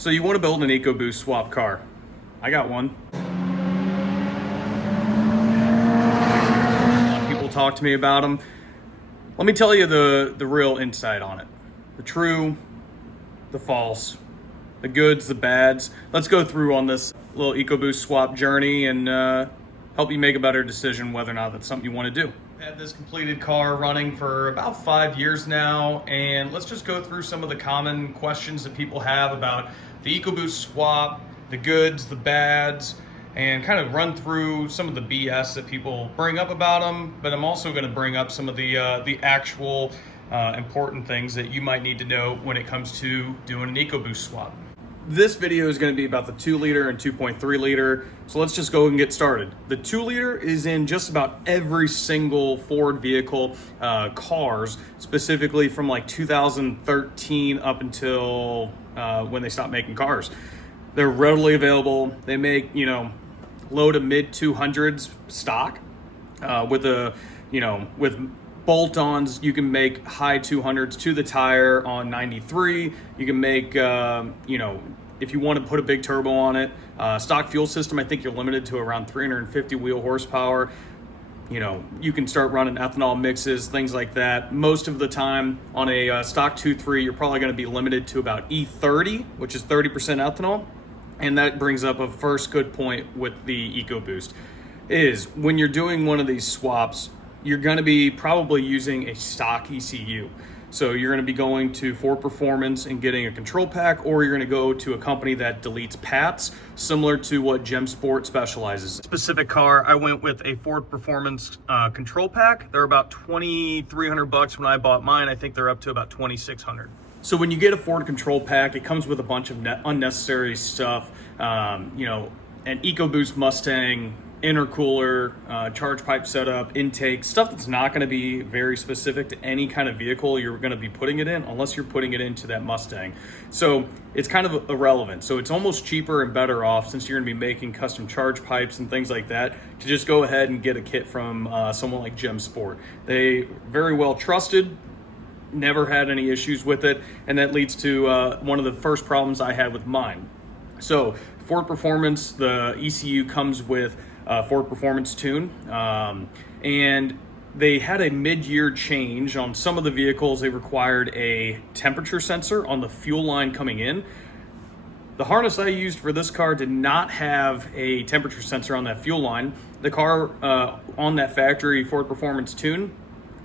So you want to build an EcoBoost Swap car. I got one. A lot of people talk to me about them. Let me tell you the real insight on it. The true, the false, the goods, the bads. Let's go through on this little EcoBoost Swap journey and help you make a better decision whether or not that's something you want to do. I've had this completed car running for about 5 years now, and let's just go through some of the common questions that people have about the EcoBoost Swap, the goods, the bads, and kind of run through some of the BS that people bring up about them. But I'm also going to bring up some of the actual important things that you might need to know when it comes to doing an EcoBoost Swap. This video is going to be about the 2 liter and 2.3 liter. So let's just go and get started. The 2 liter is in just about every single Ford vehicle, cars, specifically from like 2013 up until when they stopped making cars. They're readily available. They make, low to mid 200s stock with bolt-ons. You can make high 200s to the tire on 93. You can make, if you want to put a big turbo on it. Stock fuel system, I think you're limited to around 350 wheel horsepower. You can start running ethanol mixes, things like that. Most of the time on a stock 2.3, you're probably going to be limited to about E30, which is 30% ethanol. And that brings up a first good point with the EcoBoost, is when you're doing one of these swaps, you're going to be probably using a stock ECU. So you're going to be going to Ford Performance and getting a control pack, or you're going to go to a company that deletes PATs, similar to what Gem Sport specializes in. Specific car, I went with a Ford Performance control pack. They're about $2,300 when I bought mine. I think they're up to about $2,600. So when you get a Ford control pack, it comes with a bunch of unnecessary stuff. An EcoBoost Mustang intercooler, charge pipe setup, intake, stuff that's not going to be very specific to any kind of vehicle you're going to be putting it in, unless you're putting it into that Mustang. So it's kind of irrelevant. So it's almost cheaper and better off, since you're going to be making custom charge pipes and things like that, to just go ahead and get a kit from someone like Gem Sport. They very well trusted. Never had any issues with it, and that leads to one of the first problems I had with mine. So Ford Performance, the ECU comes with Ford Performance tune, and they had a mid-year change on some of the vehicles. They required a temperature sensor on the fuel line coming in. The harness I used for this car did not have a temperature sensor on that fuel line. The car on that factory Ford Performance tune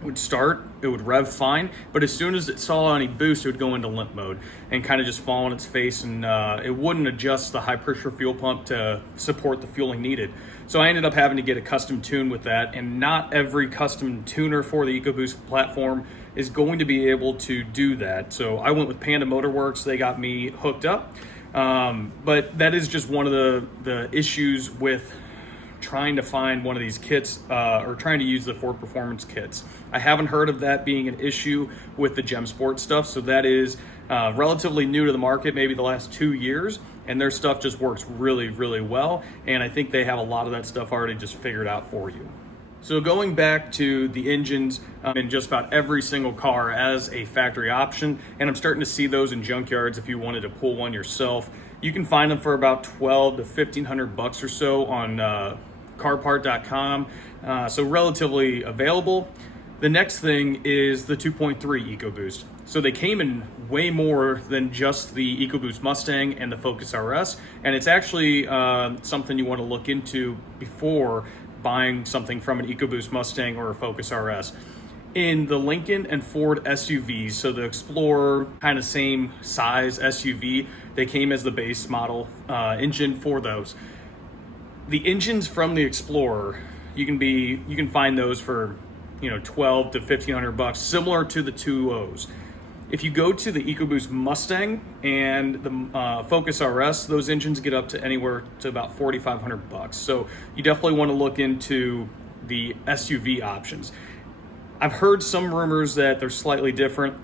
would start, it would rev fine, but as soon as it saw any boost, it would go into limp mode and kind of just fall on its face, and it wouldn't adjust the high pressure fuel pump to support the fueling needed. So I ended up having to get a custom tune with that, and not every custom tuner for the EcoBoost platform is going to be able to do that. So I went with Panda Motorworks. They got me hooked up, but that is just one of the issues with trying to find one of these kits, or trying to use the Ford Performance kits. I haven't heard of that being an issue with the Gem Sport stuff, so that is relatively new to the market, maybe the last 2 years, and their stuff just works really, really well, and I think they have a lot of that stuff already just figured out for you. So going back to the engines in just about every single car as a factory option, and I'm starting to see those in junkyards if you wanted to pull one yourself. You can find them for about $1,200 to $1,500 or so on carpart.com, so relatively available. The next thing is the 2.3 EcoBoost. So they came in way more than just the EcoBoost Mustang and the Focus RS, and it's actually something you want to look into before buying something from an EcoBoost Mustang or a Focus RS. In the Lincoln and Ford SUVs, so the Explorer, kind of same size SUV, they came as the base model engine for those. The engines from the Explorer, you can find those for $1,200 to $1,500, similar to the 2.0s. If you go to the EcoBoost Mustang and the Focus RS, those engines get up to anywhere to about $4,500. So you definitely want to look into the SUV options. I've heard some rumors that they're slightly different.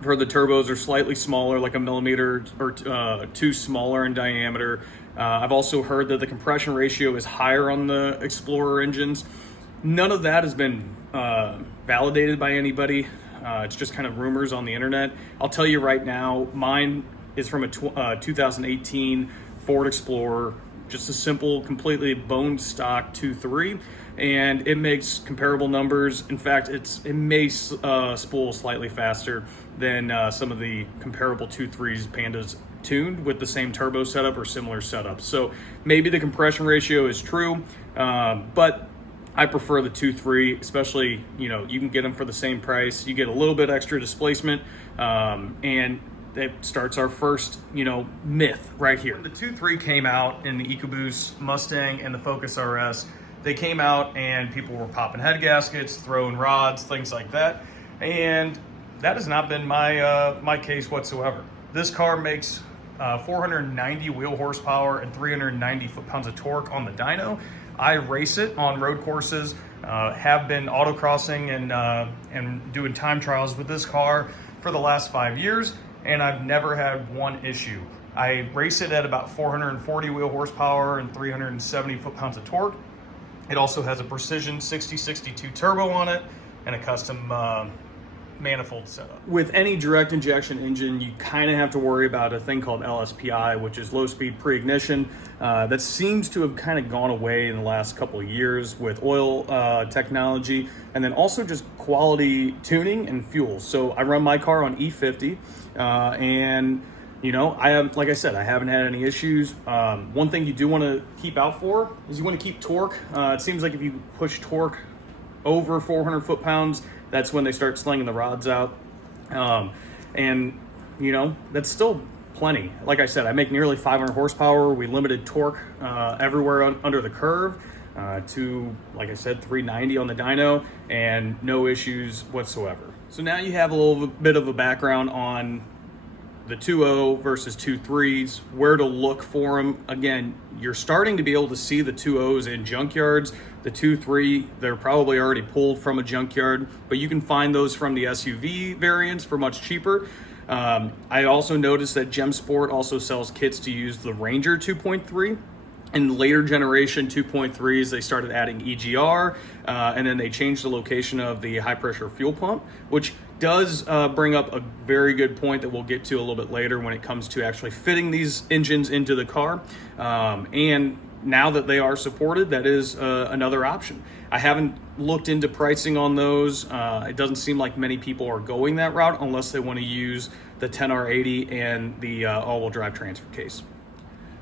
I've heard the turbos are slightly smaller, like a millimeter or two smaller in diameter. I've also heard that the compression ratio is higher on the Explorer engines. None of that has been validated by anybody. It's just kind of rumors on the internet. I'll tell you right now, mine is from a 2018 Ford Explorer, just a simple, completely bone stock 2.3, and it makes comparable numbers. In fact, it may spool slightly faster than some of the comparable 2.3s Panda's tuned with the same turbo setup or similar setup. So maybe the compression ratio is true, but I prefer the 2.3, especially, you can get them for the same price. You get a little bit extra displacement, and it starts our first, myth right here. The 2.3 came out in the EcoBoost Mustang and the Focus RS. They came out and people were popping head gaskets, throwing rods, things like that. And that has not been my case whatsoever. This car makes 490 wheel horsepower and 390 foot-pounds of torque on the dyno. I race it on road courses, have been autocrossing and doing time trials with this car for the last 5 years, and I've never had one issue. I race it at about 440 wheel horsepower and 370 foot-pounds of torque. It also has a Precision 6062 turbo on it and a custom manifold setup. With any direct injection engine, you kind of have to worry about a thing called LSPI, which is low speed pre-ignition. That seems to have kind of gone away in the last couple of years with oil technology, and then also just quality tuning and fuel. So I run my car on E50, and I have, like I said, I haven't had any issues. One thing you do want to keep out for is you want to keep torque. It seems like if you push torque over 400 foot-pounds, that's when they start slinging the rods out. And that's still plenty. Like I said, I make nearly 500 horsepower. We limited torque everywhere under the curve to, like I said, 390 on the dyno, and no issues whatsoever. So now you have a little bit of a background on the 2.0 versus 2.3s, where to look for them. Again, you're starting to be able to see the 2.0s in junkyards. The 2.3, they're probably already pulled from a junkyard, but you can find those from the SUV variants for much cheaper. I also noticed that Gem Sport also sells kits to use the Ranger 2.3. In later generation 2.3s, they started adding EGR, and then they changed the location of the high pressure fuel pump, which does bring up a very good point that we'll get to a little bit later when it comes to actually fitting these engines into the car. And now that they are supported, that is another option. I haven't looked into pricing on those. It doesn't seem like many people are going that route unless they want to use the 10R80 and the all-wheel drive transfer case.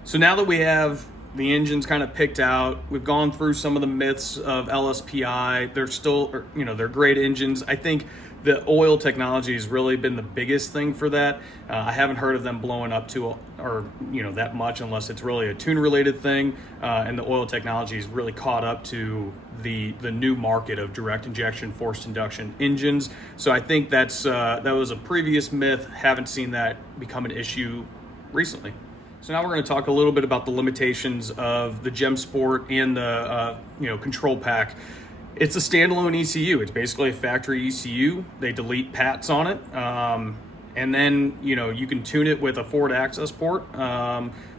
So now that we have the engine's kind of picked out, we've gone through some of the myths of LSPI. They're still, they're great engines. I think the oil technology has really been the biggest thing for that. I haven't heard of them blowing up to, that much, unless it's really a tune-related thing. And the oil technology has really caught up to the new market of direct injection, forced induction engines. So I think that was a previous myth. Haven't seen that become an issue recently. So now we're going to talk a little bit about the limitations of the Gem Sport and the control pack. It's a standalone ECU. It's basically a factory ECU. They delete PATs on it, and then you can tune it with a Ford access port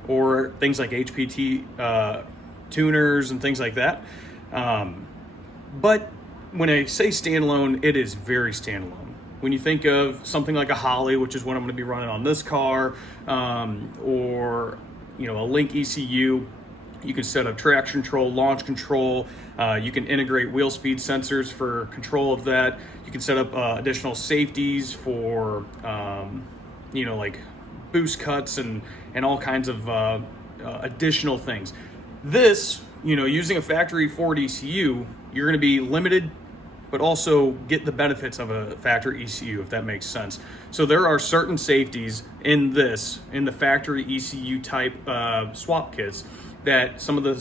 or things like HPT tuners and things like that. But when I say standalone, it is very standalone. When you think of something like a Holly, which is what I'm going to be running on this car, or a Link ECU, you can set up traction control, launch control. You can integrate wheel speed sensors for control of that. You can set up additional safeties for like boost cuts and all kinds of additional things. This, using a factory Ford ECU, you're going to be limited, but also get the benefits of a factory ECU, if that makes sense. So there are certain safeties in the factory ECU type swap kits that some of the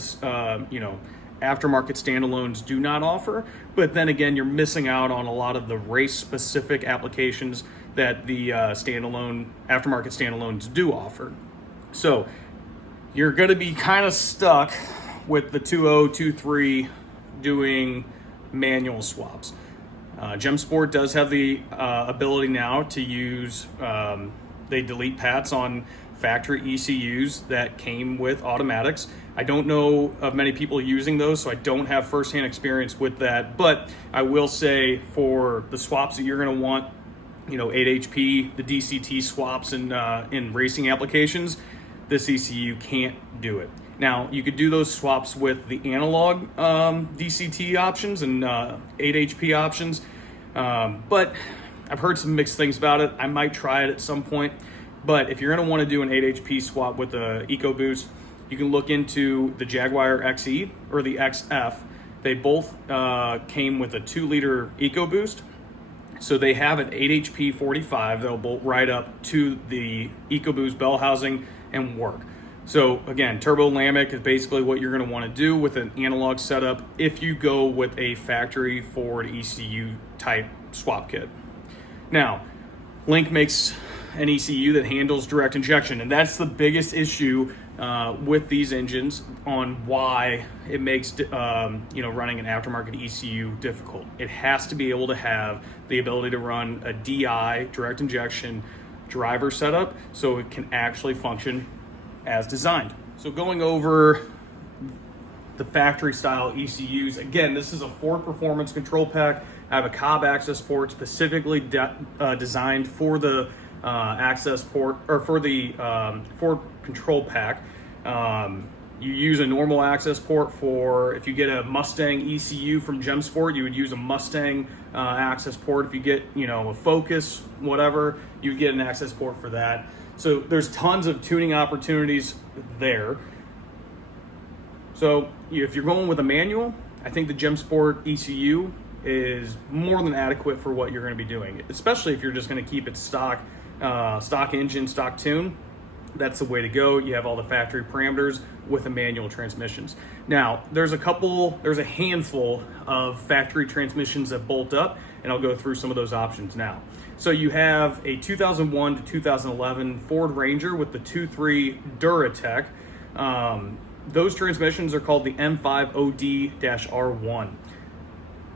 aftermarket standalones do not offer. But then again, you're missing out on a lot of the race-specific applications that the aftermarket standalones do offer. So you're going to be kind of stuck with the 2.0, 2.3 doing manual swaps. Gem Sport does have the ability now to use, they delete PATs on factory ECUs that came with automatics. I don't know of many people using those, so I don't have firsthand experience with that, but I will say for the swaps that you're going to want, 8 HP, the DCT swaps in racing applications, this ECU can't do it. Now, you could do those swaps with the analog DCT options and 8 HP options, but I've heard some mixed things about it. I might try it at some point, but if you're going to want to do an 8 HP swap with the EcoBoost, you can look into the Jaguar XE or the XF. They both came with a 2-liter EcoBoost. So they have an 8 HP 45 that'll bolt right up to the EcoBoost bell housing and work. So again, turbo lambic is basically what you're going to want to do with an analog setup if you go with a factory Ford ECU type swap kit. Now, Link makes an ECU that handles direct injection, and that's the biggest issue with these engines on why it makes running an aftermarket ECU difficult. It has to be able to have the ability to run a DI, direct injection driver setup, so it can actually function as designed. So going over the factory style ECUs, again, this is a Ford Performance Control Pack. I have a Cobb access port specifically designed for the access port, or for the Ford Control Pack. You use a normal access port for, if you get a Mustang ECU from Gem Sport, you would use a Mustang access port. If you get, a Focus, whatever, you would get an access port for that. So there's tons of tuning opportunities there. So if you're going with a manual, I think the Gem Sport ECU is more than adequate for what you're going to be doing, especially if you're just going to keep it stock engine, stock tune. That's the way to go. You have all the factory parameters with the manual transmissions. Now, there's a handful of factory transmissions that bolt up, and I'll go through some of those options now. So you have a 2001 to 2011 Ford Ranger with the 2.3 Duratec. Those transmissions are called the M5OD-R1.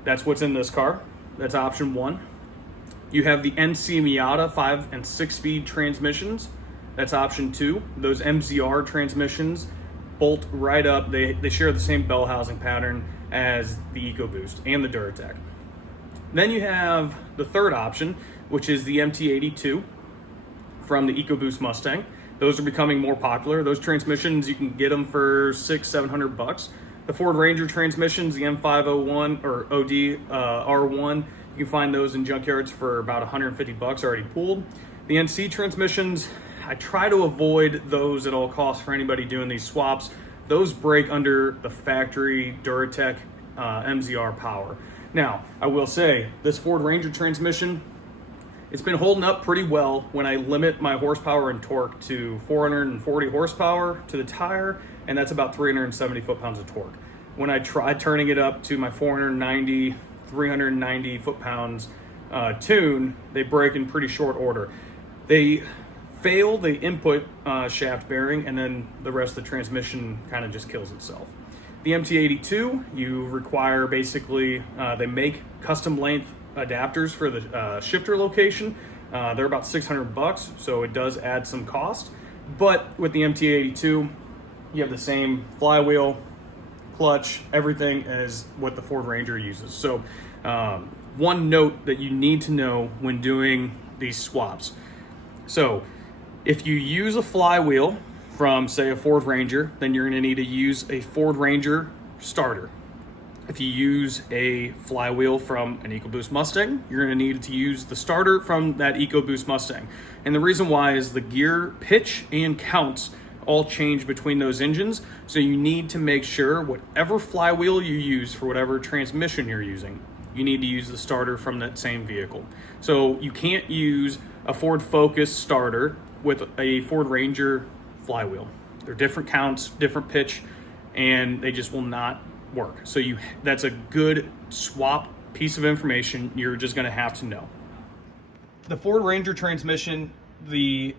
That's what's in this car. That's option 1. You have the NC Miata 5 and 6-speed transmissions. That's option 2. Those MZR transmissions bolt right up. They share the same bell housing pattern as the EcoBoost and the Duratec. Then you have the third option, which is the MT82 from the EcoBoost Mustang. Those are becoming more popular. Those transmissions, you can get them for $600-700. The Ford Ranger transmissions, the M501 or OD R1, you can find those in junkyards for about $150 already pooled. The NC transmissions, I try to avoid those at all costs for anybody doing these swaps. Those break under the factory Duratec MZR power. Now, I will say, this Ford Ranger transmission, it's been holding up pretty well when I limit my horsepower and torque to 440 horsepower to the tire, and that's about 370 foot-pounds of torque. When I tried turning it up to my 490, 390 foot-pounds tune, they break in pretty short order. They fail the input shaft bearing, and then the rest of the transmission kind of just kills itself. The MT82, you require basically, they make custom length adapters for the shifter location. They're about $600, so it does add some cost. But with the MT82, you have the same flywheel, clutch, everything as what the Ford Ranger uses. So one note that you need to know when doing these swaps. So if you use a flywheel from, say, a Ford Ranger, then you're going to need to use a Ford Ranger starter. If you use a flywheel from an EcoBoost Mustang, you're going to need to use the starter from that EcoBoost Mustang. And the reason why is the gear pitch and counts all change between those engines. So you need to make sure whatever flywheel you use for whatever transmission you're using, you need to use the starter from that same vehicle. So you can't use a Ford Focus starter with a Ford Ranger flywheel. They're different counts, different pitch, and they just will not work. So that's a good swap piece of information you're just going to have to know. The Ford Ranger transmission, the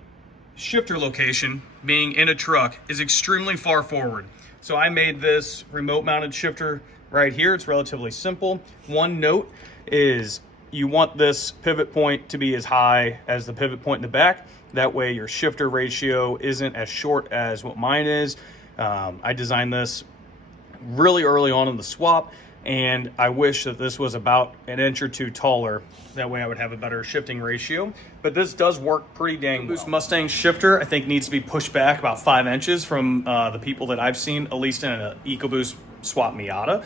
shifter location being in a truck is extremely far forward. So I made this remote mounted shifter right here. It's relatively simple. One note is you want this pivot point to be as high as the pivot point in the back. That way your shifter ratio isn't as short as what mine is. I designed this really early on in the swap. And I wish that this was about an inch or two taller. That way I would have a better shifting ratio. But this does work pretty dang well. EcoBoost Mustang shifter, I think, needs to be pushed back about 5 inches from the people that I've seen, at least in an EcoBoost Swap Miata.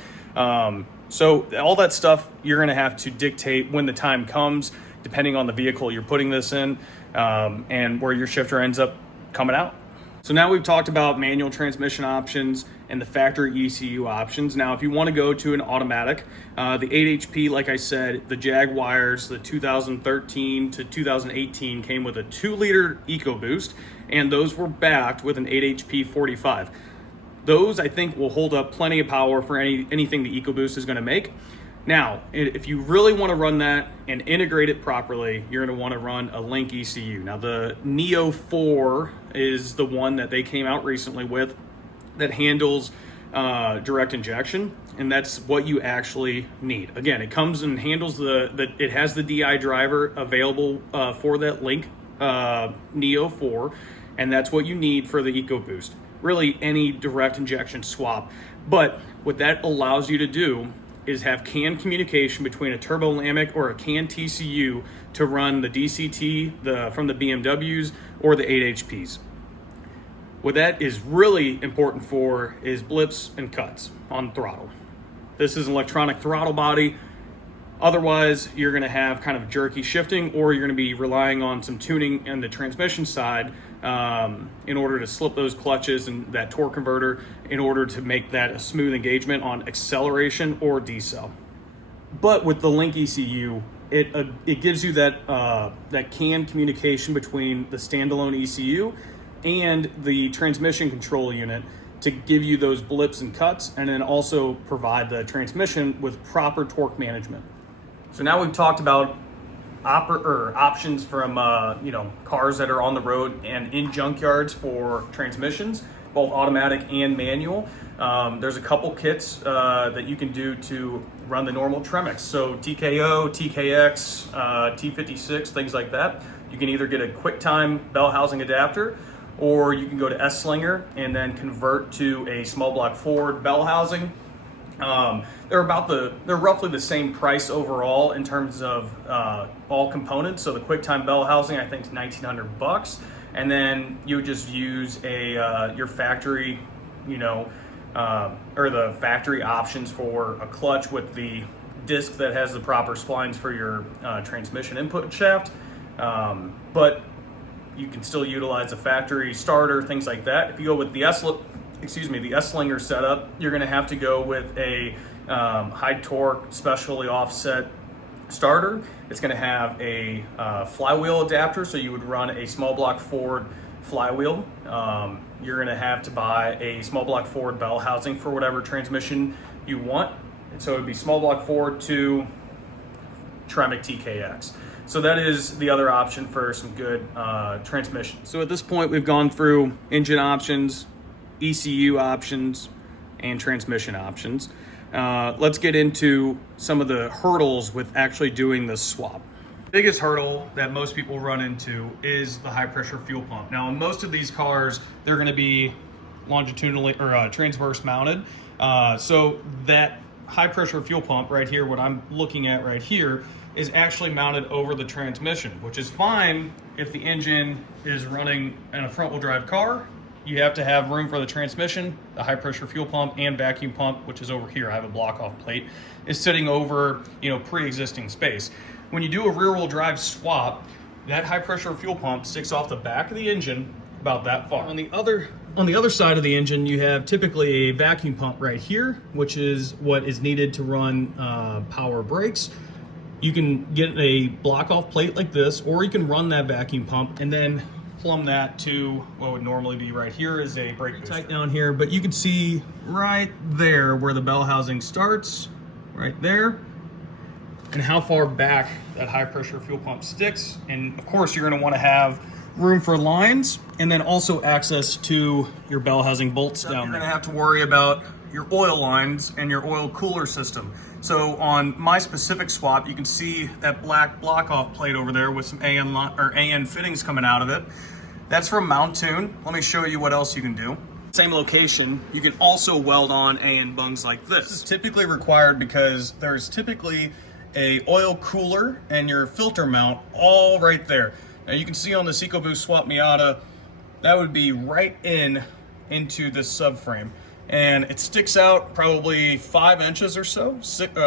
So all that stuff, you're gonna have to dictate when the time comes, depending on the vehicle you're putting this in, and where your shifter ends up coming out. So now we've talked about manual transmission options and the factory ECU options. Now, if you want to go to an automatic, the 8HP, like I said, the Jaguars, the 2013 to 2018 came with a 2-liter EcoBoost, and those were backed with an 8HP 45. Those, I think, will hold up plenty of power for anything the EcoBoost is going to make. Now, if you really want to run that and integrate it properly, you're going to want to run a Link ECU. Now, the Neo 4 is the one that they came out recently with that handles direct injection, and that's what you actually need. Again, it comes and handles it has the DI driver available for that Link Neo 4, and that's what you need for the EcoBoost. Really, any direct injection swap. But what that allows you to do is have CAN communication between a turbolambic or a CAN TCU to run the DCT from the BMWs or the 8HPs. What that is really important for is blips and cuts on throttle. This is an electronic throttle body. Otherwise, you're going to have kind of jerky shifting, or you're going to be relying on some tuning in the transmission side in order to slip those clutches and that torque converter in order to make that a smooth engagement on acceleration or decel. But with the Link ECU, it gives you that CAN communication between the standalone ECU and the transmission control unit to give you those blips and cuts, and then also provide the transmission with proper torque management. So now we've talked about options from cars that are on the road and in junkyards for transmissions, both automatic and manual. There's a couple kits that you can do to run the normal Tremix. So TKO, TKX, T56, things like that. You can either get a QuickTime bell housing adapter, or you can go to S-Slinger and then convert to a small block Ford bell housing. They're roughly the same price overall in terms of all components. So the QuickTime bell housing, I think, is $1,900, and then you would just use your factory, or the factory options for a clutch with the disc that has the proper splines for your transmission input shaft. But you can still utilize a factory starter, things like that. If you go with the S-Slinger setup, you're going to have to go with a high torque, specially offset starter. It's going to have a flywheel adapter, so you would run a small block Ford flywheel. You're going to have to buy a small block Ford bell housing for whatever transmission you want. And so it would be small block Ford to Tremec TKX. So that is the other option for some good transmission. So at this point, we've gone through engine options, ECU options, and transmission options. Let's get into some of the hurdles with actually doing this swap. Biggest hurdle that most people run into is the high pressure fuel pump. Now, in most of these cars, they're going to be longitudinally or transverse mounted. So that high pressure fuel pump right here, what I'm looking at right here, is actually mounted over the transmission, which is fine if the engine is running in a front wheel drive car. You have to have room for the transmission, the high pressure fuel pump, and vacuum pump, which is over here. I have a block off plate, is sitting over, pre-existing space. When you do a rear wheel drive swap, that high pressure fuel pump sticks off the back of the engine about that far. On the other side of the engine, you have typically a vacuum pump right here, which is what is needed to run power brakes. You can get a block off plate like this, or you can run that vacuum pump and then plumb that to what would normally be right here is a brake booster. Tight down here, but you can see right there where the bell housing starts, right there, and how far back that high pressure fuel pump sticks. And of course, you're going to want to have room for lines and then also access to your bell housing bolts down there. You're going to have to worry about your oil lines and your oil cooler system. So on my specific swap, you can see that black block off plate over there with some AN fittings coming out of it. That's from Mount Tune. Let me show you what else you can do. Same location, you can also weld on AN bungs like this. This is typically required because there's typically a oil cooler and your filter mount all right there. Now you can see on this EcoBoost Swap Miata, that would be right into this subframe. And it sticks out probably 5 inches or so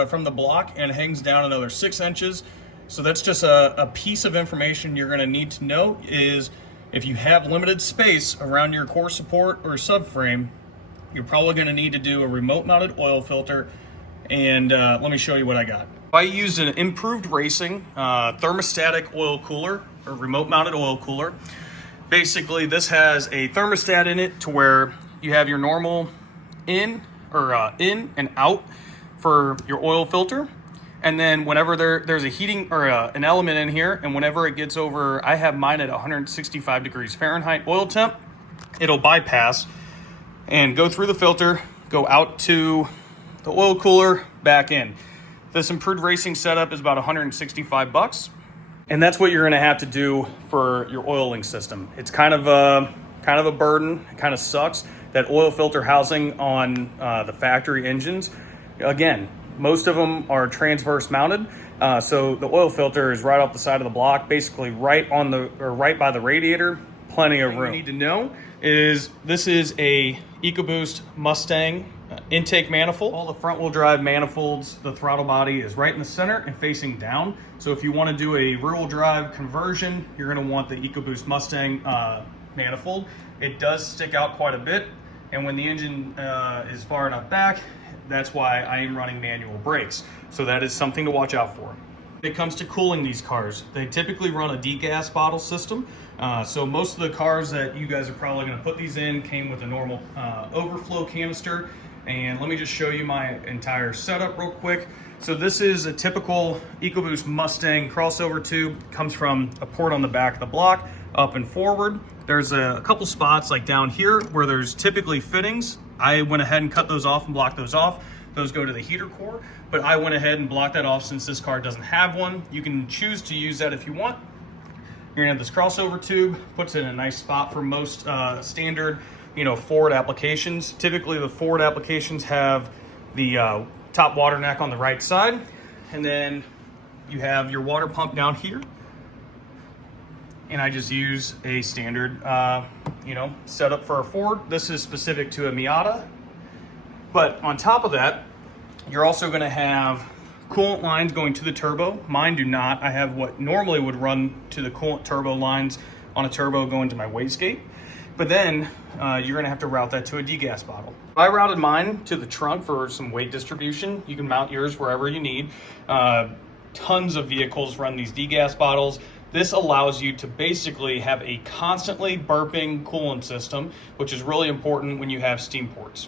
from the block and hangs down another 6 inches. So that's just a piece of information you're gonna need to know is if you have limited space around your core support or subframe, you're probably gonna need to do a remote mounted oil filter. And let me show you what I got. I used an improved racing thermostatic oil cooler or remote mounted oil cooler. Basically, this has a thermostat in it to where you have your normal in and out for your oil filter. And then whenever there's a heating or an element in here, and whenever it gets over, I have mine at 165 degrees Fahrenheit oil temp, it'll bypass and go through the filter, go out to the oil cooler, back in. This improved racing setup is about 165 bucks. And that's what you're gonna have to do for your oiling system. It's kind of a burden, it kind of sucks. That oil filter housing on the factory engines, again, most of them are transverse mounted, so the oil filter is right off the side of the block, basically right by the radiator. Plenty of room. What you need to know is this is a EcoBoost Mustang intake manifold. All the front wheel drive manifolds, the throttle body is right in the center and facing down. So if you want to do a rear wheel drive conversion, you're going to want the EcoBoost Mustang manifold. It does stick out quite a bit, and when the engine is far enough back, that's why I am running manual brakes. So that is something to watch out for. When it comes to cooling these cars, they typically run a degas bottle system. So most of the cars that you guys are probably going to put these in came with a normal overflow canister. And let me just show you my entire setup real quick. So this is a typical EcoBoost Mustang crossover tube. Comes from a port on the back of the block, up and forward. There's a couple spots like down here where there's typically fittings. I went ahead and cut those off and blocked those off. Those go to the heater core, but I went ahead and blocked that off since this car doesn't have one. You can choose to use that if you want. You're gonna have this crossover tube, puts it in a nice spot for most standard, Ford applications. Typically the Ford applications have the top water neck on the right side, and then you have your water pump down here. And I just use a standard, setup for a Ford. This is specific to a Miata. But on top of that, you're also gonna have coolant lines going to the turbo. Mine do not. I have what normally would run to the coolant turbo lines on a turbo going to my wastegate. But then you're gonna have to route that to a degas bottle. I routed mine to the trunk for some weight distribution. You can mount yours wherever you need. Tons of vehicles run these degas bottles. This allows you to basically have a constantly burping coolant system, which is really important when you have steam ports.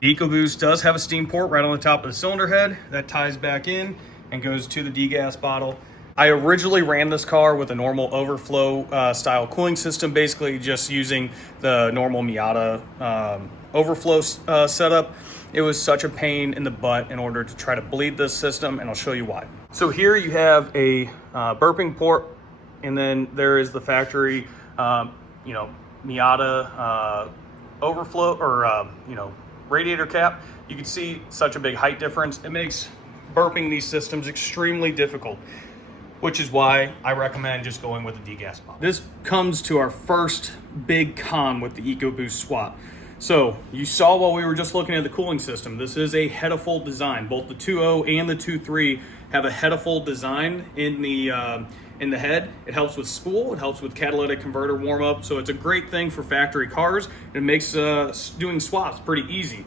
The EcoBoost does have a steam port right on the top of the cylinder head that ties back in and goes to the degas bottle. I originally ran this car with a normal overflow style cooling system, basically just using the normal Miata overflow setup. It was such a pain in the butt in order to try to bleed this system, and I'll show you why. So here you have a burping port, and then there is the factory, Miata overflow or radiator cap. You can see such a big height difference. It makes burping these systems extremely difficult, which is why I recommend just going with a degas bottle. This comes to our first big con with the EcoBoost Swap. So you saw while we were just looking at the cooling system, this is a head-of-fold design. Both the 2.0 and the 2.3 have a head-of-fold design in the head. It helps with spool, it helps with catalytic converter warm up, so it's a great thing for factory cars. It makes doing swaps pretty easy.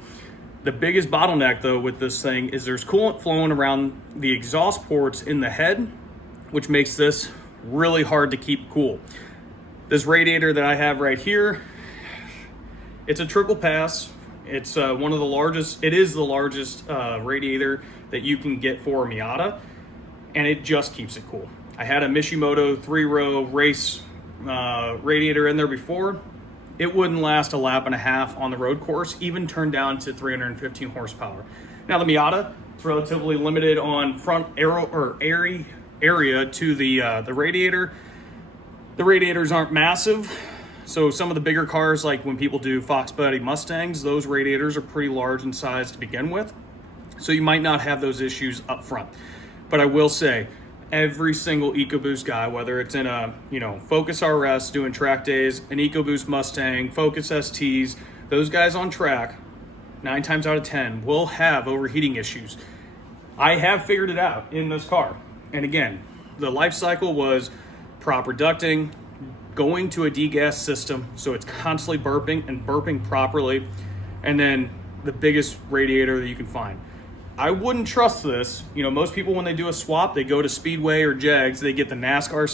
The biggest bottleneck though with this thing is there's coolant flowing around the exhaust ports in the head, which makes this really hard to keep cool. This radiator that I have right here, it's a triple pass. It's one of the largest, it is the largest radiator that you can get for a Miata, and it just keeps it cool. I had a Mishimoto 3-row race radiator in there before. It wouldn't last a lap and a half on the road course, even turned down to 315 horsepower. Now the Miata, it's relatively limited on front area to the radiator. The radiators aren't massive, So some of the bigger cars, like when people do Fox Body Mustangs, those radiators are pretty large in size to begin with. So you might not have those issues up front. But I will say, every single EcoBoost guy, whether it's in a, Focus RS doing track days, an EcoBoost Mustang, Focus STs, those guys on track, 9 times out of 10 will have overheating issues. I have figured it out in this car. And again, the life cycle was proper ducting, going to a degas system, so it's constantly burping and burping properly, and then the biggest radiator that you can find. I wouldn't trust this. Most people, when they do a swap, they go to Speedway or Jags, they get the NASCAR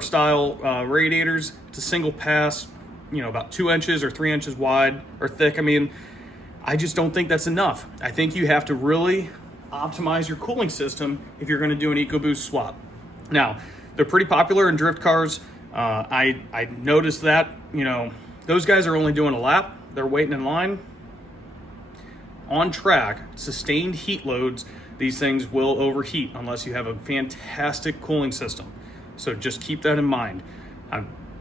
style radiators. It's a single pass, about 2 inches or 3 inches wide or thick. I just don't think that's enough. I think you have to really optimize your cooling system if you're going to do an EcoBoost swap. Now, they're pretty popular in drift cars. I noticed that, those guys are only doing a lap. They're waiting in line. On track, sustained heat loads, these things will overheat unless you have a fantastic cooling system. So just keep that in mind.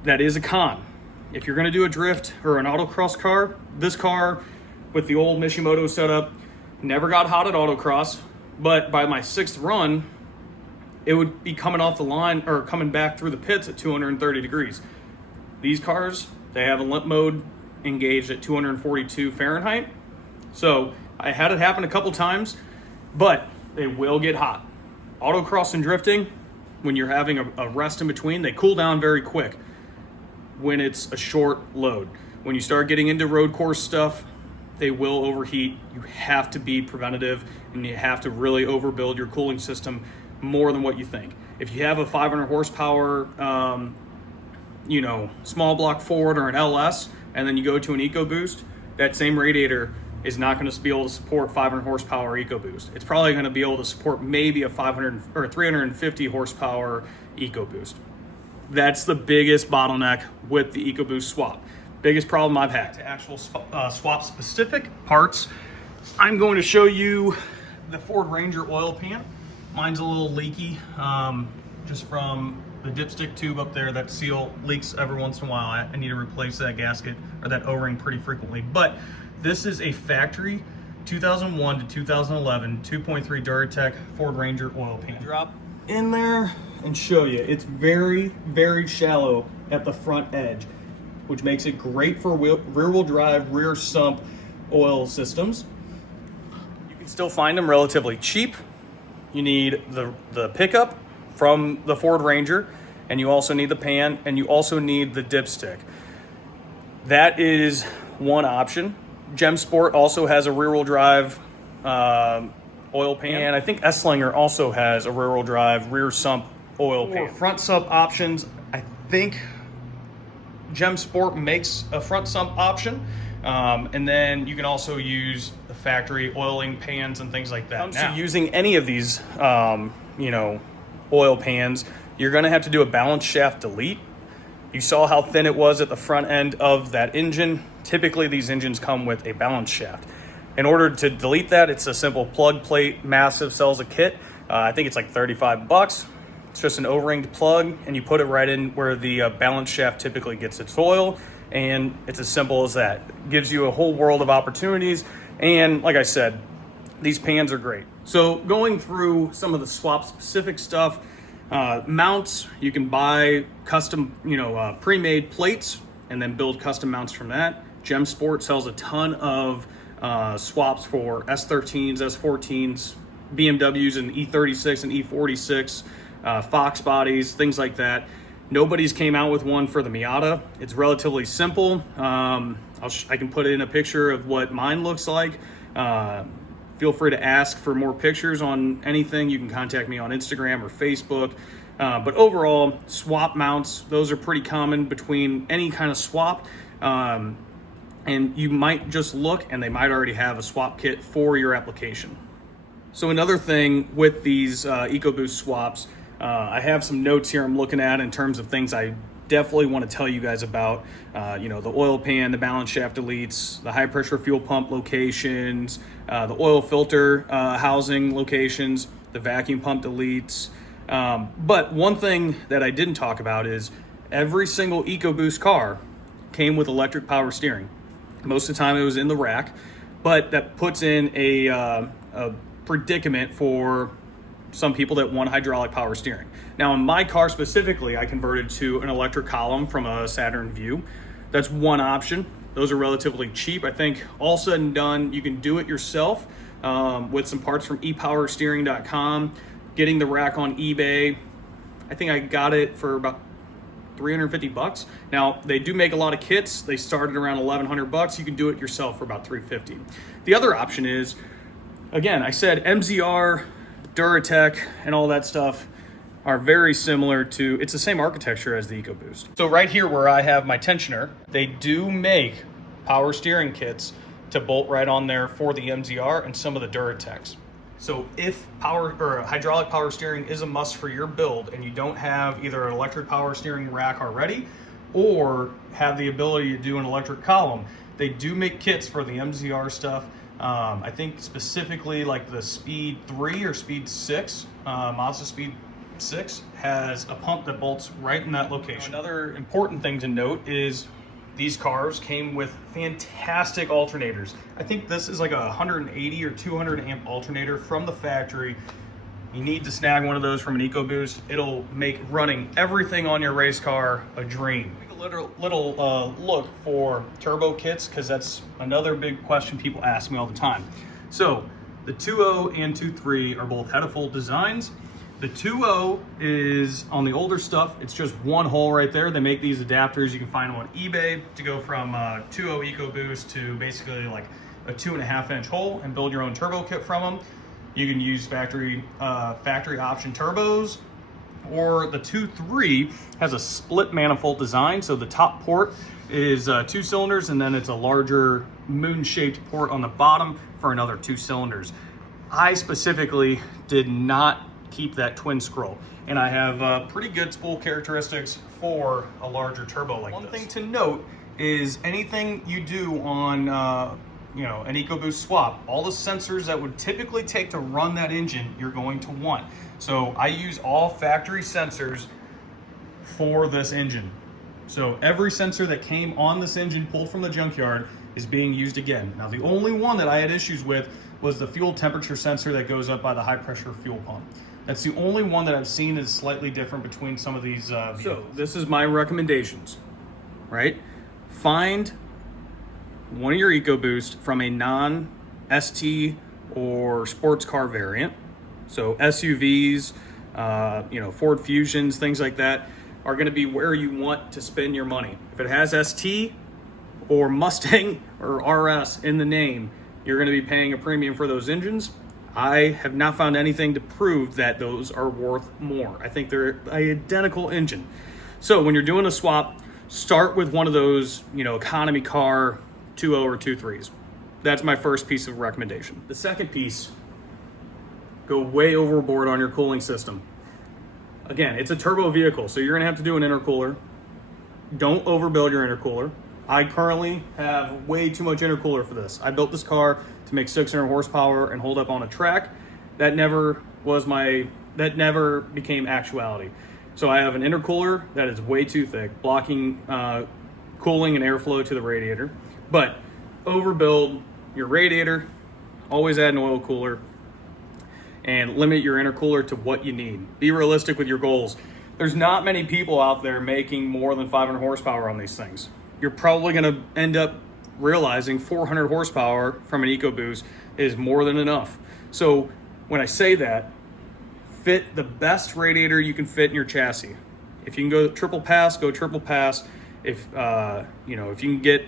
That is a con. If you're going to do a drift or an autocross car, this car with the old Mishimoto setup never got hot at autocross, but by my 6th run, it would be coming off the line or coming back through the pits at 230 degrees. These cars, they have a limp mode engaged at 242 Fahrenheit. So I had it happen a couple times, but they will get hot. Autocross and drifting, when you're having a rest in between, they cool down very quick when it's a short load. When you start getting into road course stuff, they will overheat. You have to be preventative, and you have to really overbuild your cooling system more than what you think. If you have a 500 horsepower, small block Ford or an LS, and then you go to an EcoBoost, that same radiator is not going to be able to support 500 horsepower EcoBoost. It's probably going to be able to support maybe a 500 or 350 horsepower EcoBoost. That's the biggest bottleneck with the EcoBoost swap. Biggest problem I've had. To actual swap specific parts, I'm going to show you the Ford Ranger oil pan. Mine's a little leaky, just from the dipstick tube up there. That seal leaks every once in a while. I need to replace that gasket or that O-ring pretty frequently. But this is a factory 2001 to 2011 2.3 Duratec Ford Ranger oil pan. Drop in there and show you. It's very, very shallow at the front edge, which makes it great for rear-wheel drive, rear sump oil systems. You can still find them relatively cheap. You need the pickup from the Ford Ranger, and you also need the pan, and you also need the dipstick. That is one option. Gem Sport also has a rear-wheel drive oil pan, and I think Esslinger also has a rear-wheel drive rear sump oil pan. For front sump options, I think Gem Sport makes a front sump option, and then you can also use the factory oiling pans and things like that. When it comes to using any of these, oil pans, you're going to have to do a balance shaft delete. You saw how thin it was at the front end of that engine. Typically, these engines come with a balance shaft. In order to delete that, it's a simple plug plate, massive, sells a kit. I think it's like $35. It's just an O-ringed plug, and you put it right in where the balance shaft typically gets its oil, and it's as simple as that. It gives you a whole world of opportunities, and like I said, these pans are great. So going through some of the swap-specific stuff, mounts, you can buy custom, pre-made plates and then build custom mounts from that. Gem Sport sells a ton of swaps for S13s, S14s, BMWs and E36 and E46, Fox bodies, things like that. Nobody's came out with one for the Miata. It's relatively simple. I can put in a picture of what mine looks like. Feel free to ask for more pictures on anything. You can contact me on Instagram or Facebook. But overall, swap mounts, those are pretty common between any kind of swap. And you might just look and they might already have a swap kit for your application. So another thing with these EcoBoost swaps, I have some notes here I'm looking at in terms of things I definitely want to tell you guys about. The oil pan, the balance shaft deletes, the high pressure fuel pump locations, the oil filter housing locations, the vacuum pump deletes. But one thing that I didn't talk about is every single EcoBoost car came with electric power steering. Most of the time it was in the rack, but that puts in a predicament for some people that want hydraulic power steering. Now in my car specifically, I converted to an electric column from a Saturn Vue. That's one option. Those are relatively cheap. I think all said and done, you can do it yourself with some parts from epowersteering.com, getting the rack on eBay. I think I got it for about $350. Now they do make a lot of kits. They start at around $1,100. You can do it yourself for about $350. The other option is, again, I said MZR, Duratec, and all that stuff are very similar to, it's the same architecture as the EcoBoost. So right here where I have my tensioner, they do make power steering kits to bolt right on there for the MZR and some of the Duratecs. So if power or hydraulic power steering is a must for your build and you don't have either an electric power steering rack already or have the ability to do an electric column, they do make kits for the MZR stuff. I think specifically like the Speed 3 or Speed 6, Mazda Speed 6 has a pump that bolts right in that location. Another important thing to note is these cars came with fantastic alternators. I think this is like a 180 or 200 amp alternator from the factory. You need to snag one of those from an EcoBoost. It'll make running everything on your race car a dream. Take a little look for turbo kits, because that's another big question people ask me all the time. So the 2.0 and 2.3 are both head-of-fold designs. The 2.0 is on the older stuff. It's just one hole right there. They make these adapters. You can find them on eBay to go from 2.0 EcoBoost to basically like a 2.5-inch hole and build your own turbo kit from them. You can use factory option turbos, or the 2.3 has a split manifold design. So the top port is 2 cylinders, and then it's a larger moon-shaped port on the bottom for another 2 cylinders. I specifically did not keep that twin scroll, and I have pretty good spool characteristics for a larger turbo like this. One thing to note is anything you do on an EcoBoost Swap, all the sensors that would typically take to run that engine, you're going to want. So I use all factory sensors for this engine. So every sensor that came on this engine pulled from the junkyard is being used again. Now the only one that I had issues with was the fuel temperature sensor that goes up by the high pressure fuel pump. That's the only one that I've seen is slightly different between some of these vehicles. So this is my recommendations, right? Find one of your EcoBoost from a non-ST or sports car variant. So SUVs, Ford Fusions, things like that are going to be where you want to spend your money. If it has ST or Mustang or RS in the name, you're going to be paying a premium for those engines. I have not found anything to prove that those are worth more. I think they're an identical engine. So when you're doing a swap, start with one of those, economy car 2.0 or 2.3s. That's my first piece of recommendation. The second piece, go way overboard on your cooling system. Again, it's a turbo vehicle, so you're gonna have to do an intercooler. Don't overbuild your intercooler. I currently have way too much intercooler for this. I built this car to make 600 horsepower and hold up on a track. That never became actuality. So I have an intercooler that is way too thick, blocking cooling and airflow to the radiator. But overbuild your radiator, always add an oil cooler, and limit your intercooler to what you need. Be realistic with your goals. There's not many people out there making more than 500 horsepower on these things. You're probably gonna end up realizing 400 horsepower from an EcoBoost is more than enough. So when I say that, fit the best radiator you can fit in your chassis. If you can go triple pass, go triple pass. If if you can get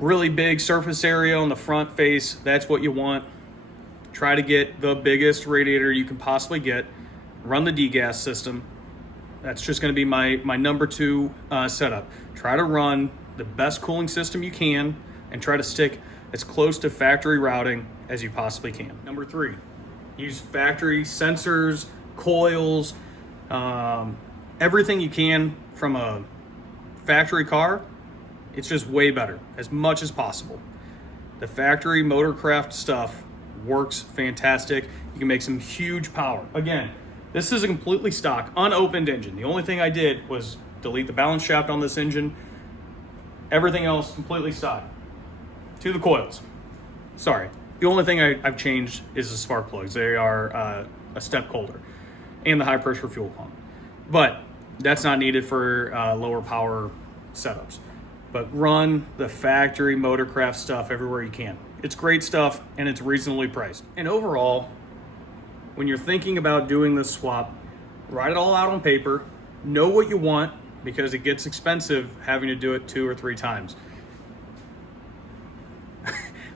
really big surface area on the front face, that's what you want. Try to get the biggest radiator you can possibly get. Run the degas system. That's just going to be my number 2 setup. Try to run the best cooling system you can and try to stick as close to factory routing as you possibly can. Number 3, use factory sensors, coils, everything you can from a factory car. It's just way better, as much as possible. The factory Motorcraft stuff works fantastic. You can make some huge power. Again, this is a completely stock, unopened engine. The only thing I did was delete the balance shaft on this engine. Everything else completely stock. To the coils. Sorry. The only thing I've changed is the spark plugs. They are a step colder, and the high pressure fuel pump. But that's not needed for lower power setups. But run the factory Motorcraft stuff everywhere you can. It's great stuff, and it's reasonably priced. And overall, when you're thinking about doing this swap, write it all out on paper. Know what you want, because it gets expensive having to do it 2 or 3 times.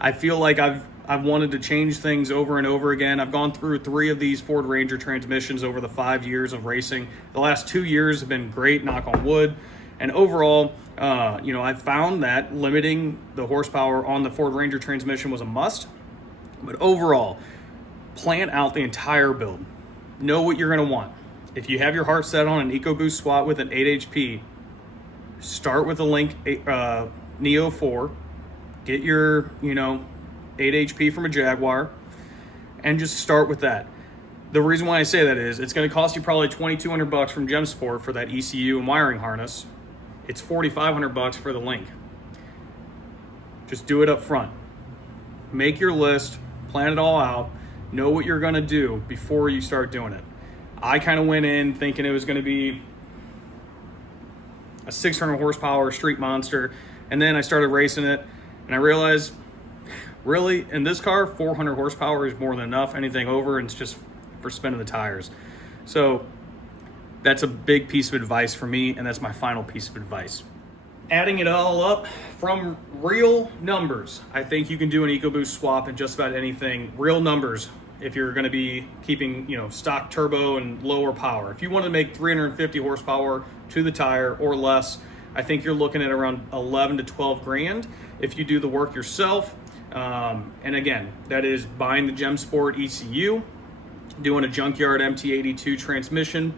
I feel like I've wanted to change things over and over again. I've gone through 3 of these Ford Ranger transmissions over the 5 years of racing. The last 2 years have been great, knock on wood. And overall, I've found that limiting the horsepower on the Ford Ranger transmission was a must. But overall, plan out the entire build. Know what you're going to want. If you have your heart set on an EcoBoost Swap with an 8 HP, start with a Link Neo 4. Get your, 8 HP from a Jaguar, and just start with that. The reason why I say that is it's going to cost you probably $2,200 from Gem Sport for that ECU and wiring harness. It's $4,500 for the Link. Just do it up front. Make your list, plan it all out, know what you're going to do before you start doing it. I kind of went in thinking it was going to be a 600 horsepower street monster, and then I started racing it, and I realized, really, in this car, 400 horsepower is more than enough. Anything over, and it's just for spinning the tires. So that's a big piece of advice for me, and that's my final piece of advice. Adding it all up from real numbers, I think you can do an EcoBoost swap in just about anything. Real numbers, if you're going to be keeping, stock turbo and lower power. If you want to make 350 horsepower to the tire or less, I think you're looking at around 11 to 12 grand if you do the work yourself. And again, that is buying the Gem Sport ECU, doing a junkyard MT82 transmission,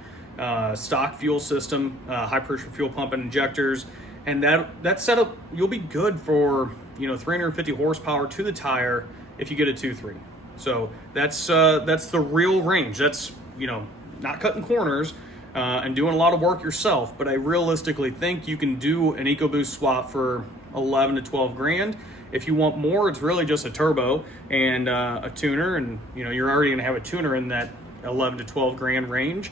stock fuel system, high pressure fuel pump and injectors, and that setup, you'll be good for 350 horsepower to the tire if you get a 2.3. So that's the real range. That's not cutting corners and doing a lot of work yourself, but I realistically think you can do an EcoBoost swap for 11 to 12 grand. If you want more, it's really just a turbo and a tuner, and you're already gonna have a tuner in that 11 to 12 grand range.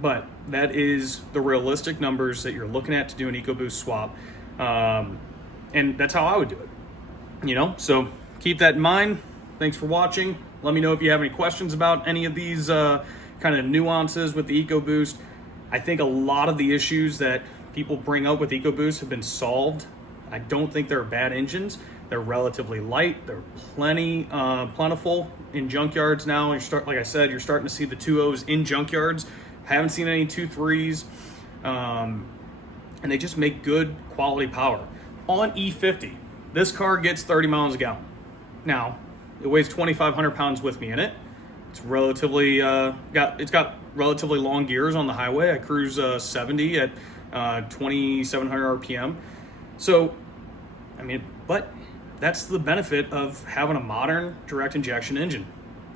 But that is the realistic numbers that you're looking at to do an EcoBoost swap. And that's how I would do it, so keep that in mind. Thanks for watching. Let me know if you have any questions about any of these kind of nuances with the EcoBoost. I think a lot of the issues that people bring up with EcoBoost have been solved. I don't think they're bad engines. They're relatively light. They're plentiful in junkyards now. Like I said, you're starting to see the 2.0s in junkyards. Haven't seen any 2.3s. And they just make good quality power. On E50, this car gets 30 miles a gallon. Now, it weighs 2,500 pounds with me in it. It's relatively it's got relatively long gears on the highway. I cruise 70 at 2,700 RPM. So, but that's the benefit of having a modern direct injection engine.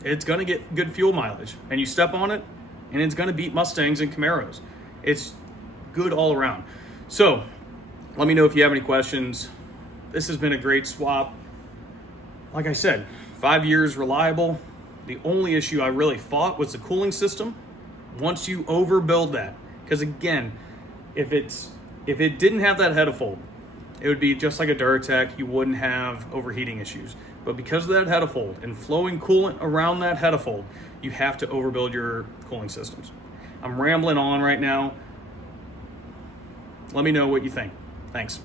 It's gonna get good fuel mileage, and you step on it, and it's gonna beat Mustangs and Camaros. It's good all around. So, let me know if you have any questions. This has been a great swap. Like I said, 5 years reliable. The only issue I really fought was the cooling system. Once you overbuild that, because again, if it didn't have that headifold, it would be just like a Duratec. You wouldn't have overheating issues. But because of that headifold and flowing coolant around that headifold, you have to overbuild your cooling systems. I'm rambling on right now. Let me know what you think. Thanks.